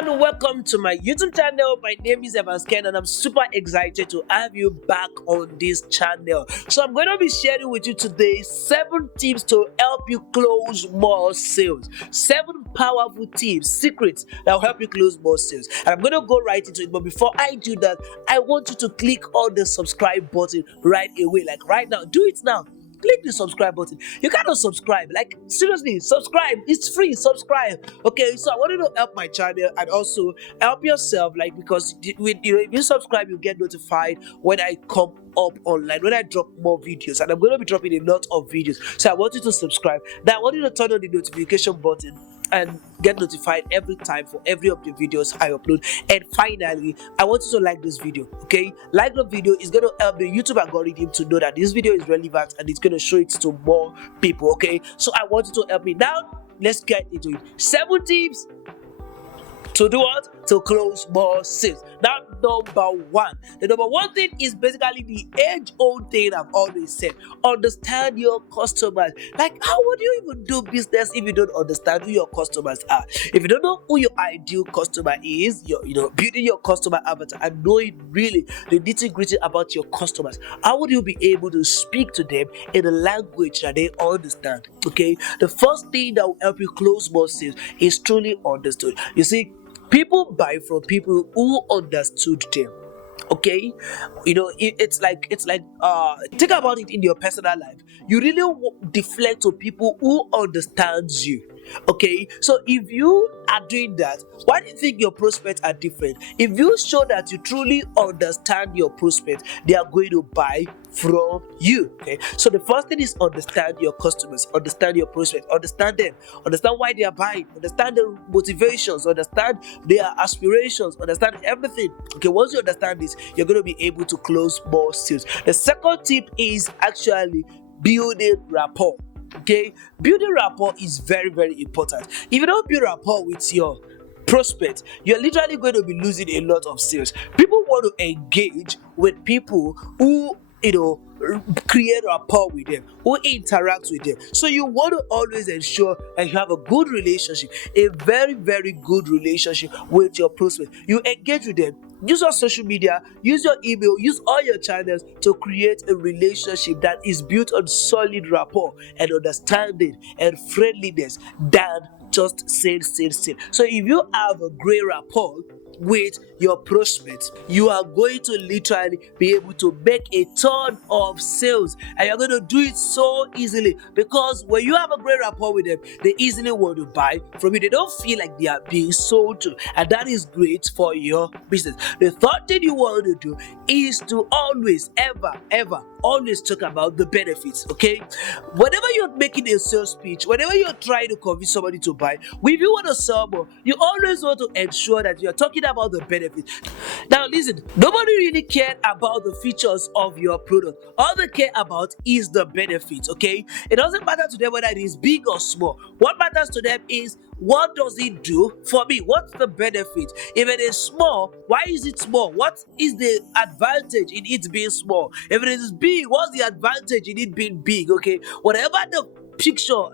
everyone, welcome to my YouTube channel. My name is Evans Ken and I'm super excited to have you back on this channel. So I'm going to be sharing with you today 7 tips to help you close more sales. 7 powerful tips, secrets that will help you close more sales. And I'm going to go right into it. But before I do that, I want you to click on the subscribe button right away. Like right now, do it now. Click the subscribe button. You cannot subscribe. Like seriously, subscribe. It's free. Subscribe. Okay, so I wanted to help my channel and also help yourself. Like because with if you subscribe, you get notified when I come up online, when I drop more videos, and I'm going to be dropping a lot of videos. So I want you to subscribe. Now I want you to turn on the notification button and get notified every time for every of the videos I upload. And finally, I want you to like this video. Okay, like the video is going to help the YouTube algorithm to know that this video is relevant and it's going to show it to more people. Okay, so I want you to help me now. Let's get into it. 7 tips to do what? To close more sales. Now, number 1. The number 1 thing is basically the age-old thing I've always said. Understand your customers. Like, how would you even do business if you don't understand who your customers are? If you don't know who your ideal customer is, building your customer avatar and knowing really the nitty-gritty about your customers, how would you be able to speak to them in a language that they understand? Okay, the first thing that will help you close more sales is truly understood. You see, people buy from people who understood them. Okay, it's like think about it in your personal life. You really deflect to people who understands you. Okay, so if you are doing that, why do you think your prospects are different? If you show that you truly understand your prospects, they are going to buy from you. Okay, so the first thing is understand your customers, understand your prospects, understand them, understand why they are buying, understand their motivations, understand their aspirations, understand everything. Okay, once you understand this, you're going to be able to close more sales. The second tip is actually building rapport. Okay, building rapport is very, very important. If you don't build rapport with your prospect, you're literally going to be losing a lot of sales. People want to engage with people who create rapport with them, who interact with them. So you want to always ensure that you have a good relationship, a very, very good relationship with your prospect. You engage with them. Use your social media, use your email, use all your channels to create a relationship that is built on solid rapport and understanding and friendliness than just sales. So if you have a great rapport with your prospects, you are going to literally be able to make a ton of sales, and you're going to do it so easily because when you have a great rapport with them, they easily want to buy from you. They don't feel like they are being sold to, and that is great for your business. The third thing you want to do is to always always talk about the benefits. Okay, whenever you're making a sales pitch, whenever you're trying to convince somebody to buy, if you want to sell more, you always want to ensure that you're talking about the benefits. Now listen, nobody really cares about the features of your product. All they care about is the benefits. Okay, it doesn't matter to them whether it is big or small. What matters to them is, what does it do for me? What's the benefit? If it is small, why is it small? What is the advantage in it being small? If it is big, what's the advantage in it being big? Okay, whatever the picture,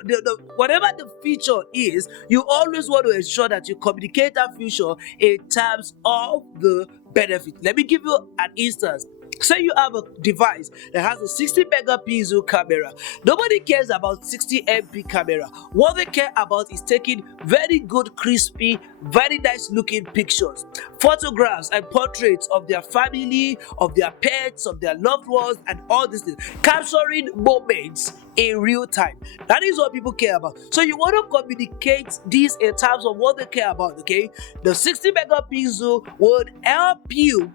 whatever the feature is, you always want to ensure that you communicate that feature in terms of the benefit. Let me give you an instance. Say you have a device that has a 60 megapixel camera. Nobody cares about 60 MP camera. What they care about is taking very good, crispy, very nice looking pictures, photographs and portraits of their family, of their pets, of their loved ones, and all these things, capturing moments in real time. That is what people care about. So you want to communicate this in terms of what they care about. Okay, the 60 megapixel would help you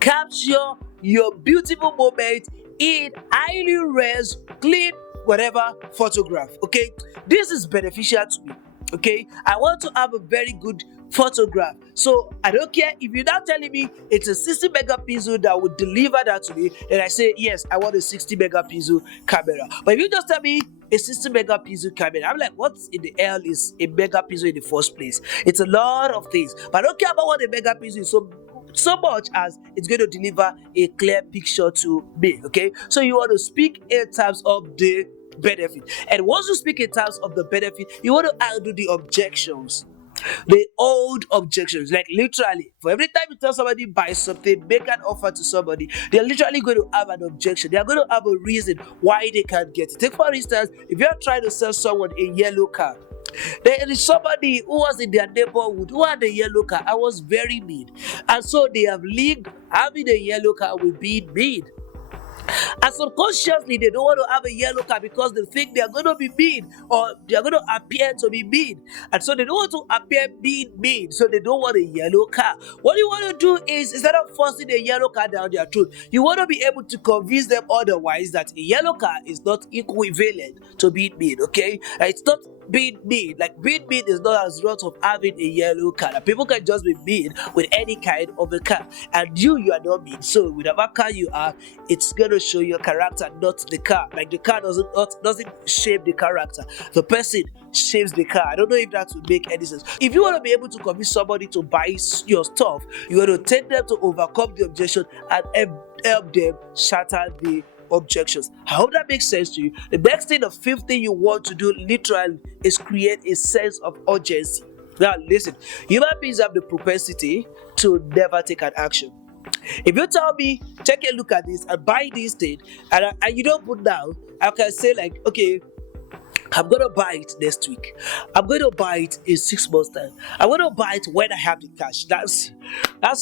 capture your beautiful moment in highly res, clean, whatever photograph. Okay, this is beneficial to me. Okay, I want to have a very good photograph. So I don't care if you're not telling me it's a 60 megapixel that would deliver that to me, then I say yes, I want a 60 megapixel camera. But if you just tell me a 60 megapixel camera, I'm like, what in the hell is a megapixel in the first place? It's a lot of things, but I don't care about what a megapixel is so much as it's going to deliver a clear picture to me. Okay, so you want to speak in terms of the benefit, and once you speak in terms of the benefit, you want to handle the objections. They hold objections. Like literally, for every time you tell somebody buy something, make an offer to somebody, they're literally going to have an objection. They are going to have a reason why they can't get it. Take for instance, if you're trying to sell someone a yellow car, there is somebody who was in their neighborhood who had a yellow car. I was very mean, and so they have linked having a yellow car with being mean. And subconsciously, they don't want to have a yellow car because they think they are going to be mean or they are going to appear to be mean. And so they don't want to appear being mean. So they don't want a yellow car. What you want to do is, instead of forcing a yellow car down their throat, you want to be able to convince them otherwise that a yellow car is not equivalent to being mean, okay? It's not being mean. Like being mean is not as result of having a yellow car. Like, people can just be mean with any kind of a car, and you are not mean. So whatever car you are, it's gonna show your character, not the car. Like the car doesn't shape the character. The person shapes the car. I don't know if that would make any sense. If you want to be able to convince somebody to buy your stuff, you want to take them to overcome the objection and help them shatter the objections. I hope that makes sense to you. The next thing, the fifth thing you want to do literally is create a sense of urgency. Now listen, human beings have the propensity to never take an action. If you tell me, take a look at this and buy this thing, and you don't put down, I can say like, okay, I'm gonna buy it next week. I'm gonna buy it in 6 months' time. I'm gonna buy it when I have the cash. That's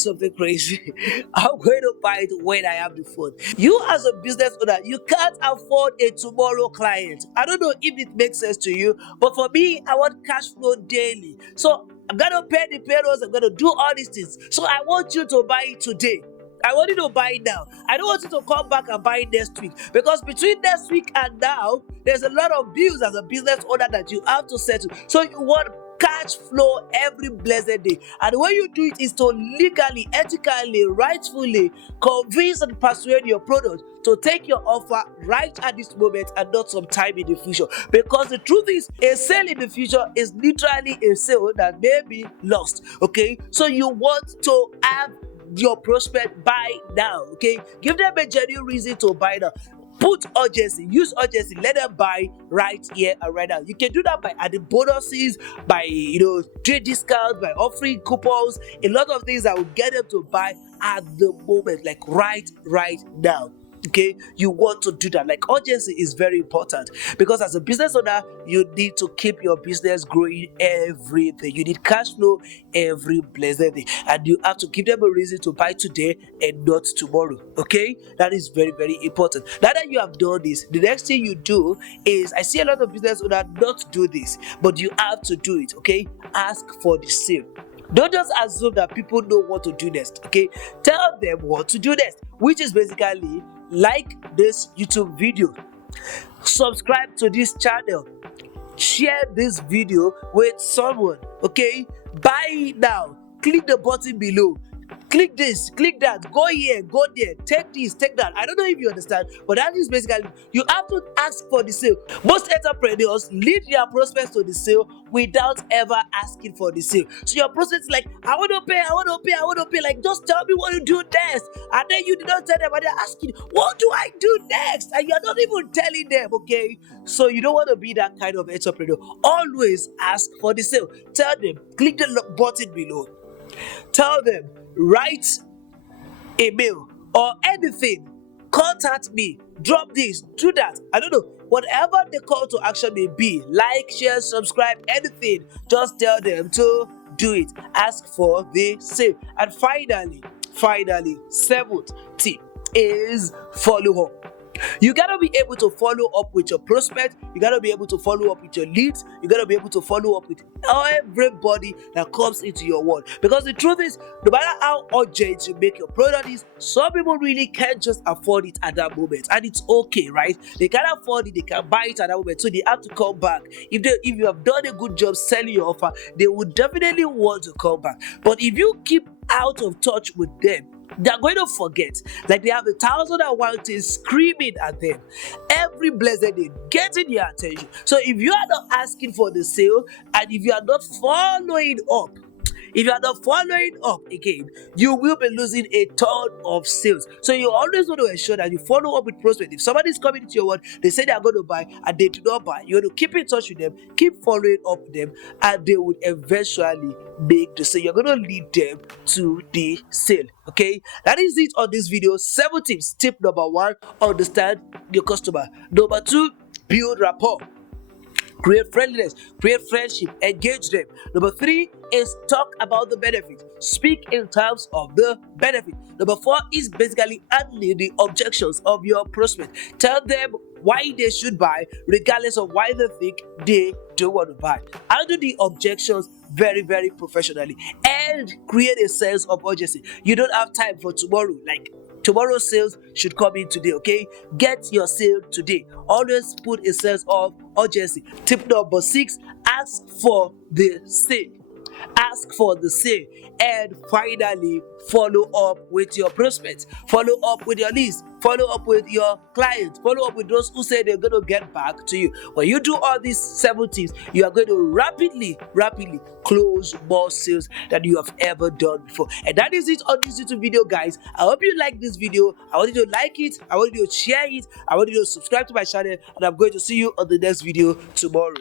something crazy. I'm going to buy it when I have the phone. You as a business owner, you can't afford a tomorrow client. I don't know if it makes sense to you, but for me, I want cash flow daily. So I'm gonna pay the payrolls, I'm gonna do all these things. So I want you to buy it today. I want you to buy it now. I don't want you to come back and buy it next week, because between next week and now, there's a lot of bills as a business owner that you have to settle. So you want cash flow every blessed day. And the way you do it is to legally, ethically, rightfully convince and persuade your product to take your offer right at this moment and not sometime in the future. Because the truth is, a sale in the future is literally a sale that may be lost. Okay, so you want to have your prospect buy now. Okay, give them a genuine reason to buy now. Put urgency, use urgency, let them buy right here and right now. You can do that by adding bonuses, by trade discounts, by offering coupons, a lot of things that will get them to buy at the moment, like right now. Okay, you want to do that. Like, urgency is very important, because as a business owner, you need to keep your business growing every day. You need cash flow every blessed day, and you have to give them a reason to buy today and not tomorrow. Okay, that is very, very important. Now that you have done this, the next thing you do is, I see a lot of business owners not do this, but you have to do it. Okay, ask for the sale. Don't just assume that people know what to do next. Okay, tell them what to do next, which is basically like this YouTube video, subscribe to this channel, share this video with someone. Okay, buy it now, click the button below, click this, click that, go here, go there, take this, take that. I don't know if you understand, but that is basically, you have to ask for the sale. Most entrepreneurs lead their prospects to the sale without ever asking for the sale. So your prospects like, I want to pay, like, just tell me what to do next. And then you did not tell them, and they're asking, what do I do next? And you're not even telling them. Okay, so you don't want to be that kind of entrepreneur. Always ask for the sale. Tell them, click the button below. Tell them, write a mail or anything, contact me, drop this, do that. I don't know, whatever the call to action may be, like, share, subscribe, anything, just tell them to do it. Ask for the sale. And finally, seventh tip is follow up. You gotta be able to follow up with your prospect. You gotta be able to follow up with your leads. You gotta be able to follow up with everybody that comes into your world. Because the truth is, no matter how urgent you make your product is, some people really can't just afford it at that moment, and it's okay, right? They can afford it, they can buy it at that moment, so they have to come back. If you have done a good job selling your offer, they would definitely want to come back. But if you keep out of touch with them, they're going to forget. Like, they have 1,001 things screaming at them every blessed day, getting their attention. So if you are not asking for the sale, and if you are not following up, If you are not following up again, you will be losing a ton of sales. So you always want to ensure that you follow up with prospects. If somebody is coming into your word, they say they are going to buy and they do not buy, you want to keep in touch with them, keep following up with them, and they would eventually make the sale. You're going to lead them to the sale. Okay, that is it on this video. 7 tips. Tip number 1: understand your customer. Number 2: build rapport. Create friendliness, create friendship, engage them. Number 3 is talk about the benefit. Speak in terms of the benefit. Number 4 is basically handling the objections of your prospect. Tell them why they should buy, regardless of why they think they don't want to buy. Handle the objections very, very professionally and create a sense of urgency. You don't have time for tomorrow. Like, tomorrow's sales should come in today, okay? Get your sale today. Always put a sense of urgency. Tip number 6: ask for the sale. Ask for the sale. And finally, follow up with your prospects, follow up with your leads, follow up with your clients, follow up with those who say they're going to get back to you. When you do all these 7 things, you are going to rapidly close more sales than you have ever done before. And that is it on this YouTube video, guys. I hope you like this video. I want you to like it, I want you to share it, I want you to subscribe to my channel, and I'm going to see you on the next video tomorrow.